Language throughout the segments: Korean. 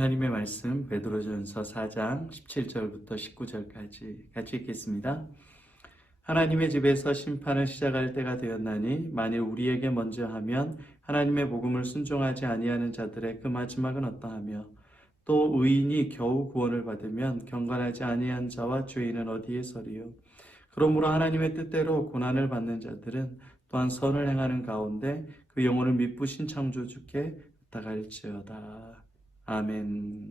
하나님의 말씀 베드로전서 4장 17절부터 19절까지 같이 읽겠습니다. 하나님의 집에서 심판을 시작할 때가 되었나니 만일 우리에게 먼저 하면 하나님의 복음을 순종하지 아니하는 자들의 그 마지막은 어떠하며 또 의인이 겨우 구원을 받으면 경건하지 아니한 자와 죄인은 어디에 서리요. 그러므로 하나님의 뜻대로 고난을 받는 자들은 또한 선을 행하는 가운데 그 영혼을 미쁘신 창조주께 부탁할지어다. 아멘.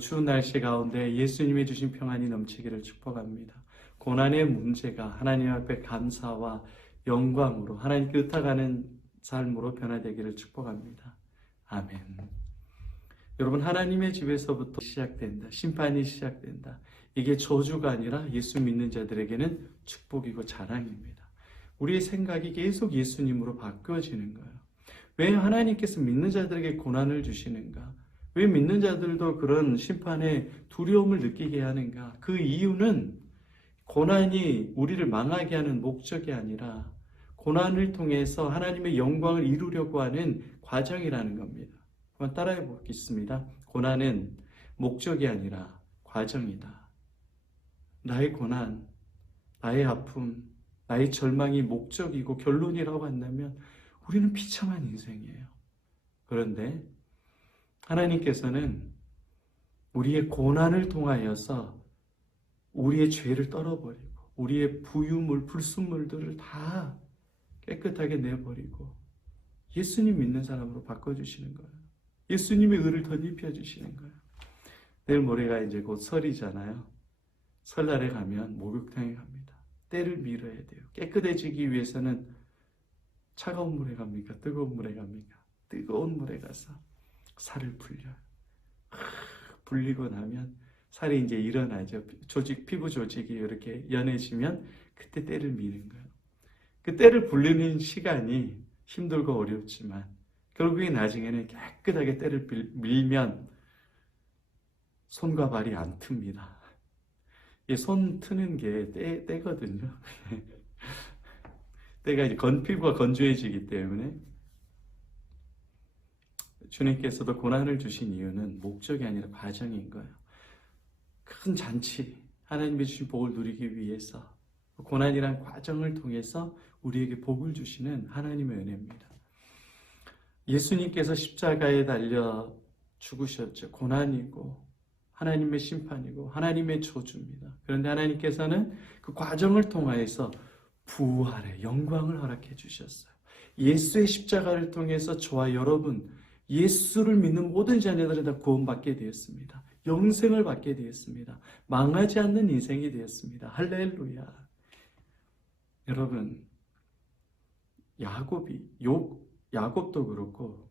추운 날씨 가운데 예수님이 주신 평안이 넘치기를 축복합니다. 고난의 문제가 하나님 앞에 감사와 영광으로 하나님께 의탁하는 삶으로 변화되기를 축복합니다. 아멘. 여러분, 하나님의 집에서부터 시작된다. 심판이 시작된다. 이게 저주가 아니라 예수 믿는 자들에게는 축복이고 자랑입니다. 우리의 생각이 계속 예수님으로 바뀌어지는 거예요. 왜 하나님께서 믿는 자들에게 고난을 주시는가? 왜 믿는 자들도 그런 심판의 두려움을 느끼게 하는가? 그 이유는 고난이 우리를 망하게 하는 목적이 아니라 고난을 통해서 하나님의 영광을 이루려고 하는 과정이라는 겁니다. 한번 따라해 보겠습니다. 고난은 목적이 아니라 과정이다. 나의 고난, 나의 아픔, 나의 절망이 목적이고 결론이라고 한다면 우리는 비참한 인생이에요. 그런데 하나님께서는 우리의 고난을 통하여서 우리의 죄를 떨어버리고 우리의 부유물, 불순물들을 다 깨끗하게 내버리고 예수님 믿는 사람으로 바꿔주시는 거예요. 예수님의 의를 덧입혀주시는 거예요. 내일 모레가 이제 곧 설이잖아요. 설날에 가면 목욕탕에 갑니다. 때를 밀어야 돼요. 깨끗해지기 위해서는 차가운 물에 갑니까? 뜨거운 물에 갑니까? 뜨거운 물에 가서 살을 불려요. 불리고 나면 살이 이제 일어나죠. 피부 조직이 이렇게 연해지면 그때 때를 미는 거예요. 그 때를 불리는 시간이 힘들고 어렵지만 결국에 나중에는 깨끗하게 때를 밀면 손과 발이 안 틉니다. 손 트는 게 때거든요. 때가 이제 피부가 건조해지기 때문에 주님께서도 고난을 주신 이유는 목적이 아니라 과정인 거예요. 큰 잔치, 하나님이 주신 복을 누리기 위해서 고난이란 과정을 통해서 우리에게 복을 주시는 하나님의 은혜입니다. 예수님께서 십자가에 달려 죽으셨죠. 고난이고 하나님의 심판이고 하나님의 저주입니다. 그런데 하나님께서는 그 과정을 통하여서 부활의 영광을 허락해 주셨어요. 예수의 십자가를 통해서 저와 여러분, 예수를 믿는 모든 자녀들은 다 구원받게 되었습니다. 영생을 받게 되었습니다. 망하지 않는 인생이 되었습니다. 할렐루야. 여러분, 야곱도 그렇고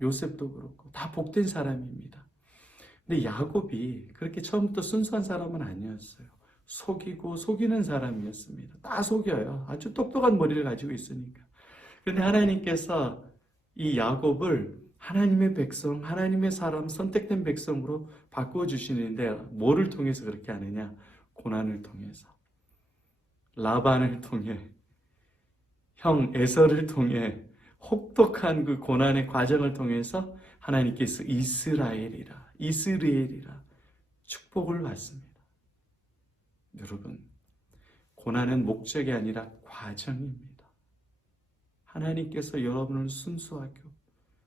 요셉도 그렇고 다 복된 사람입니다. 근데 야곱이 그렇게 처음부터 순수한 사람은 아니었어요. 속이고 속이는 사람이었습니다. 다 속여요. 아주 똑똑한 머리를 가지고 있으니까. 그런데 하나님께서 이 야곱을 하나님의 백성, 하나님의 사람, 선택된 백성으로 바꿔주시는데 뭐를 통해서 그렇게 하느냐? 고난을 통해서. 라반을 통해, 형 에서를 통해, 혹독한 그 고난의 과정을 통해서 하나님께서 이스라엘이라 축복을 받습니다. 여러분, 고난은 목적이 아니라 과정입니다. 하나님께서 여러분을 순수하게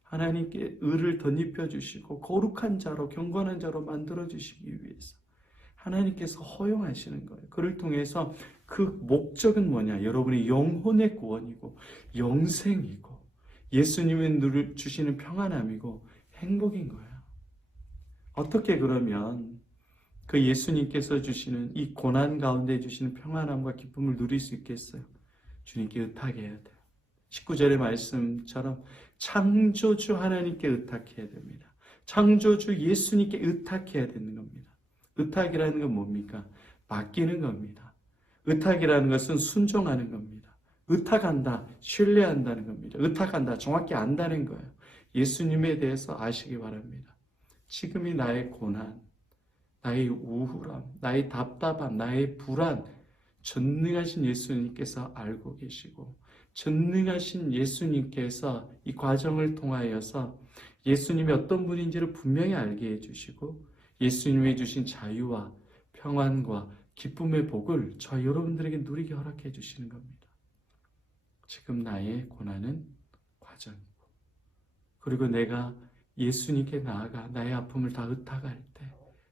하나님께 의를 덧입혀 주시고 거룩한 자로 경건한 자로 만들어 주시기 위해서 하나님께서 허용하시는 거예요. 그를 통해서 그 목적은 뭐냐? 여러분의 영혼의 구원이고 영생이고 예수님이 주시는 평안함이고 행복인 거예요. 어떻게 그러면 그 예수님께서 주시는 이 고난 가운데 주시는 평안함과 기쁨을 누릴 수 있겠어요? 주님께 의탁해야 돼요. 19절의 말씀처럼 창조주 하나님께 의탁해야 됩니다. 창조주 예수님께 의탁해야 되는 겁니다. 의탁이라는 건 뭡니까? 맡기는 겁니다. 의탁이라는 것은 순종하는 겁니다. 의탁한다, 신뢰한다는 겁니다. 의탁한다, 정확히 안다는 거예요. 예수님에 대해서 아시기 바랍니다. 지금이 나의 고난, 나의 우울함, 나의 답답함, 나의 불안, 전능하신 예수님께서 알고 계시고 전능하신 예수님께서 이 과정을 통하여서 예수님이 어떤 분인지를 분명히 알게 해주시고 예수님이 주신 자유와 평안과 기쁨의 복을 저 여러분들에게 누리게 허락해 주시는 겁니다. 지금 나의 고난은 과정이고, 그리고 내가 예수님께 나아가 나의 아픔을 다 의탁할 때,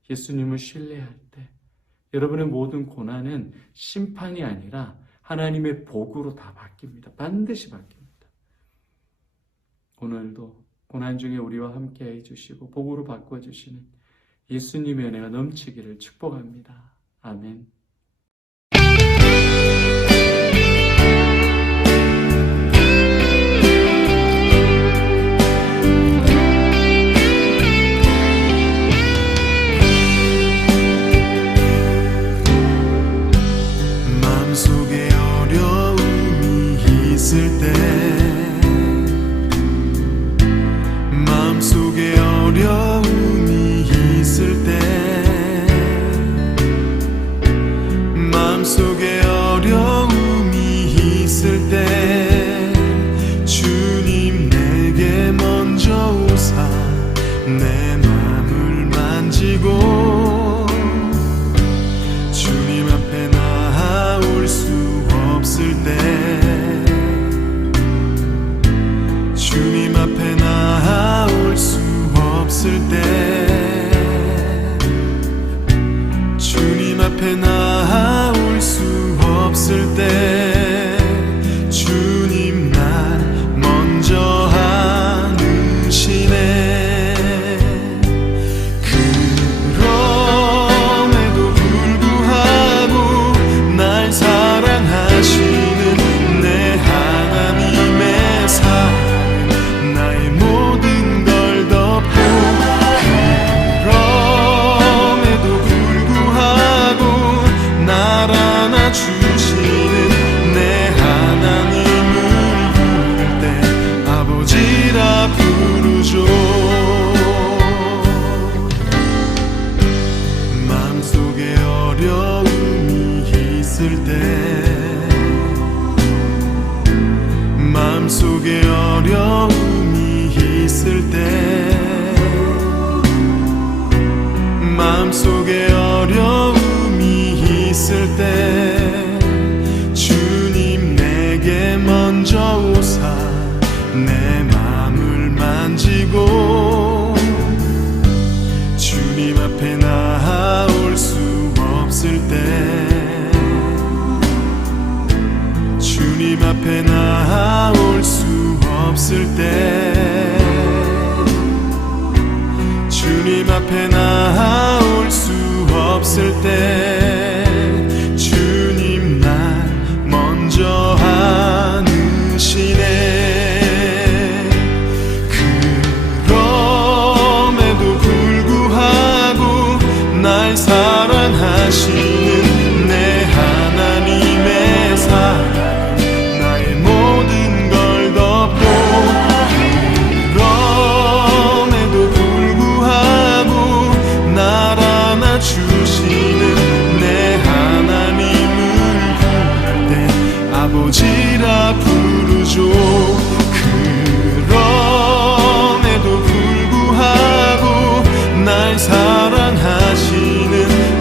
예수님을 신뢰할 때 여러분의 모든 고난은 심판이 아니라 하나님의 복으로 다 바뀝니다. 반드시 바뀝니다. 오늘도 고난 중에 우리와 함께 해주시고 복으로 바꿔주시는 예수님의 은혜가 넘치기를 축복합니다. 아멘. 마음속에 어려움이 있을 때, 마음속에 어려움이 있을 때, 마음속에 어려움이 있을 때 주님 내게 먼저 오사 내 마음을 만지고 주님 앞에 나아올 수 없을 때, 주님 앞에 나아올 수 없을 때, 주님 앞에 나아올 수 없을 때 주님 날 먼저 안으시네. 그럼에도 불구하고 날 사랑하시는 내 하나님의 사랑 나의 모든 걸 덮고, 그럼에도 불구하고 날 안아주시는 내 하나님을 부를 때 아버지라 부르죠. 마음속에 어려움이 있을 때, 마음속에 어려움이 있을 때, 마음속에 어려움이 있을 때 주님 내게 먼저 오사 내 마음을 만지고 주님 앞에 나아올 수 없을 때, 주님 앞에 나아올 수 없을 때, 주님 앞에 나아올 수 없을 때 주님 날 먼저 안으시네. 그럼에도 불구하고 날 사랑하시는 내 하나님의 사랑 나의 모든 걸 덮고, 그럼에도 불구하고 날 안아주시는 내 하나님을 부를 때 아버지라 부르죠. 그럼에도 불구하고 날 사랑하시는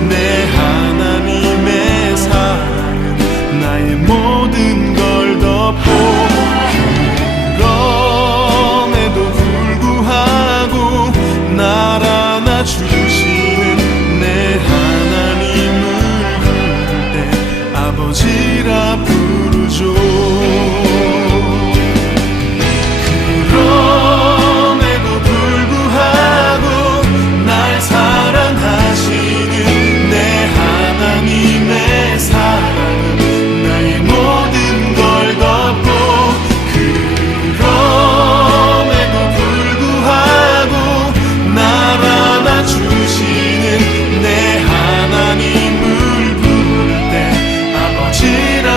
내 하나님의 사랑은 나의 모든 걸 덮고, 그럼에도 불구하고 날 안아주시는 내 하나님을 부를 때 아버지라 부르죠. 그럼에도 불구하고 날 사랑하시는 내 하나님의 사랑은 나의 모든 걸 덮고, 그럼에도 불구하고 날 안아주시는 내 하나님을 부를 때 아버지라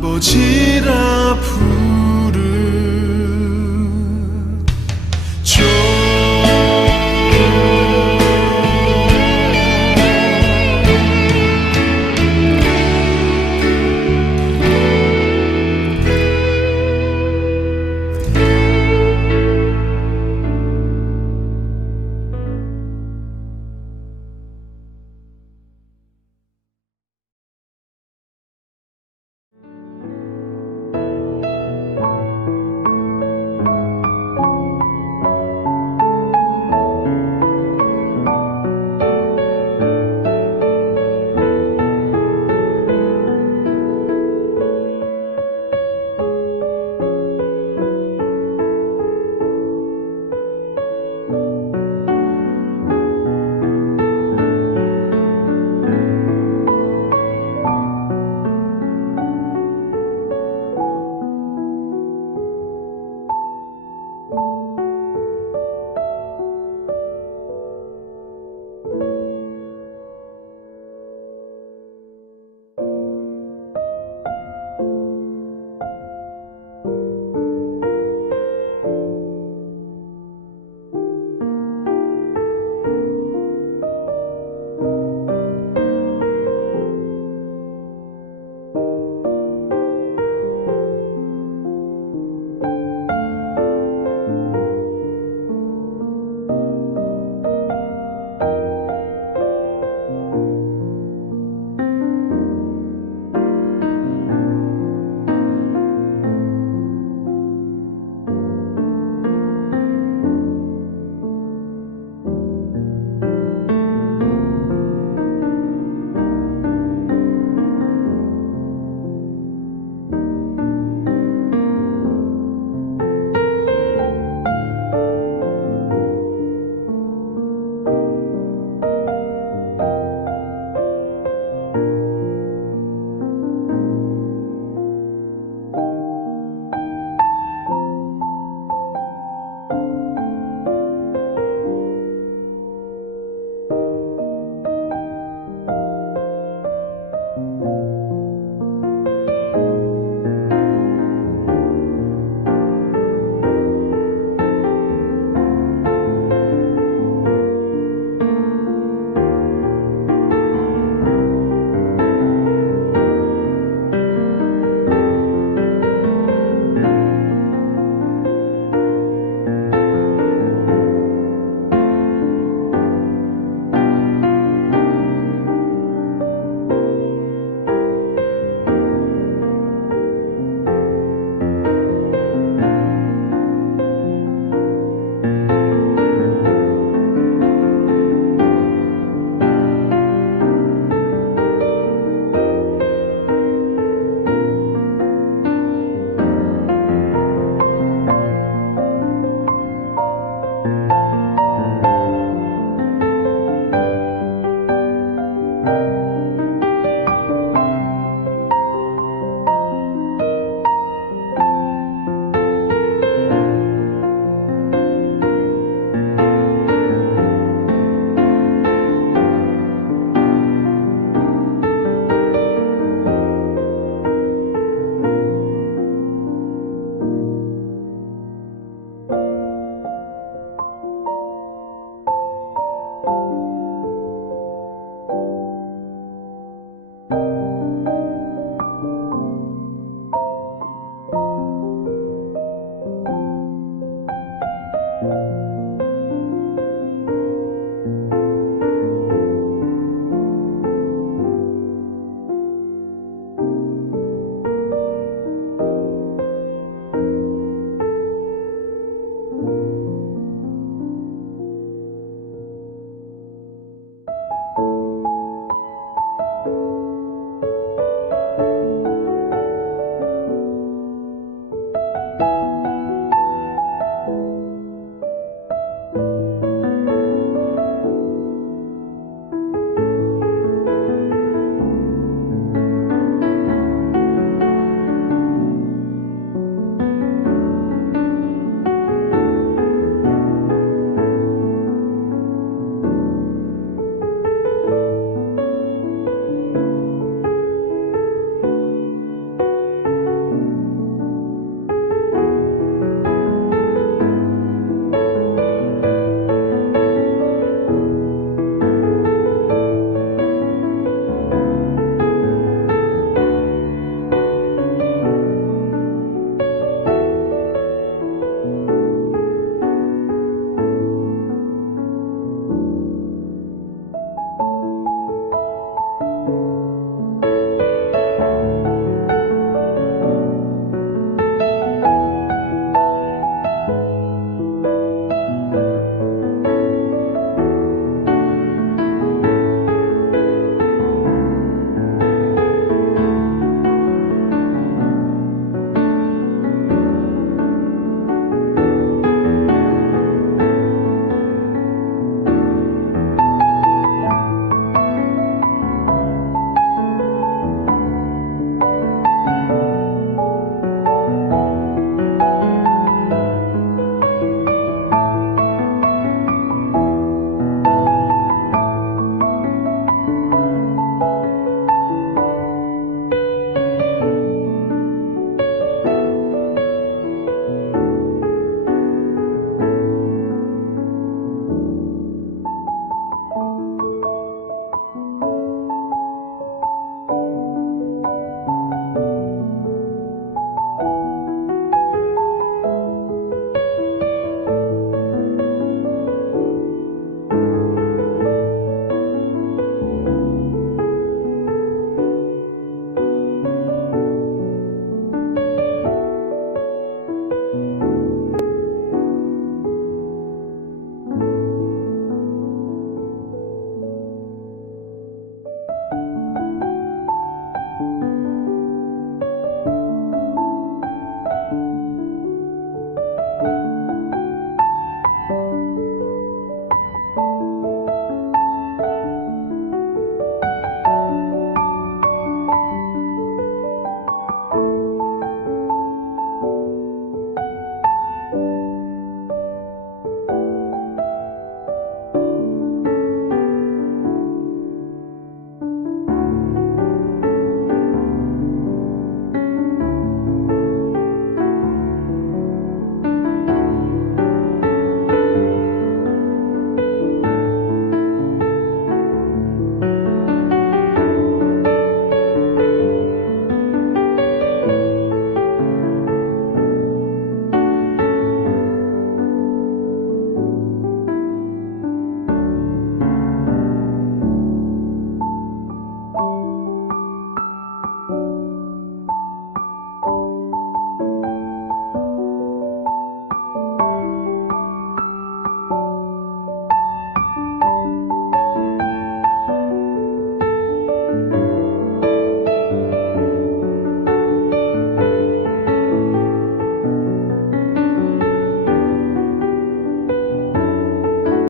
아버지라